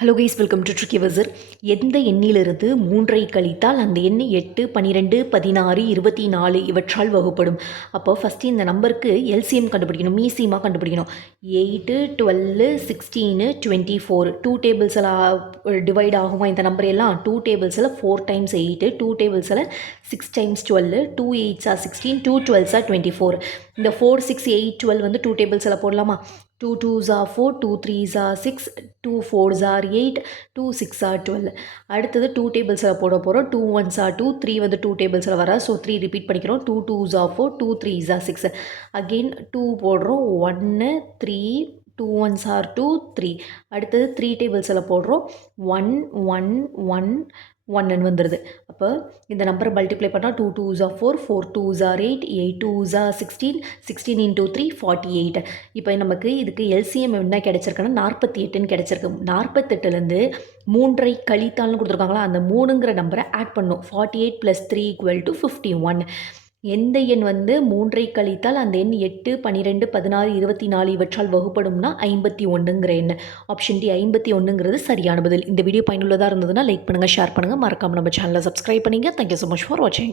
Hello guys, welcome to tricky வசர். எந்த எண்ணிலிருந்து 3ஐ கழித்தால் அந்த எண் 8, 12, 16, 24 இவற்றால் வகுப்படும். அப்போ ஃபஸ்ட்டு இந்த நம்பருக்கு எல்சிஎம் கண்டுபிடிக்கணும், மீசியமாக கண்டுபிடிக்கணும். 8, 12, 16, 24 டூ டேபிள்ஸில் டிவைட் ஆகுமா இந்த நம்பர் எல்லாம்? 2 டேபிள்ஸில் 4 times 8, 2 டேபிள்ஸில் 6 times 12, 2 8s are 16, 2 12s are 24. இந்த 4, 6, 8, 12 வந்து 2 டேபிள்ஸில் போடலாமா? 2 2s are 4, 2 3s are 6, 2 4s are 8, 2 6 are 12. அடுத்தது 2 டேபிள்ஸில் போட போகிறோம். 2 1s are 2, 3 வந்து 2 டேபிள்ஸில் வர, ஸோ 3 ரிப்பீட் பண்ணிக்கிறோம். 2 2s are 4, 2 3s are 6. Again 2 போடுறோம். 1 3, 2 1s are 2, 3. அடுத்தது 3 டேபிள்ஸில் போடுறோம். 1 1 1 1 வந்துடுது. அப்போ இந்த நம்பரை மல்டிப்ளை பண்ணால் 2 2s are 4, 4 2s are 8, 8 2s are 16, 16 into 3 48. இப்போ நமக்கு இதுக்கு எல்சிஎம் என்ன கிடச்சிருக்குன்னா 48ன்னு கிடச்சிருக்கு. 48லேருந்து 3ஐ கழித்தால்னு கொடுத்துருக்காங்களா, அந்த 3ங்கிற நம்பரை ஆட் பண்ணும். 48 + 3 = 51. எந்த எண் வந்து 3ஐ கழித்தால் அந்த எண் 8, 12, 16, 24 இவற்றால் வகுப்படும்னா 51ங்கிற எண். ஆப்ஷன் டி 51ங்கிறது சரியான பதில். இந்த வீடியோ பயனுள்ளதாக இருந்ததுன்னா லைக் பண்ணுங்கள், ஷேர் பண்ணுங்கள், மறக்காமல் நம்ம சேனலை சப்ஸ்கிரைப் பண்ணிங்க. தேங்க்யூ ஸோ மச் ஃபார் வாட்சிங்.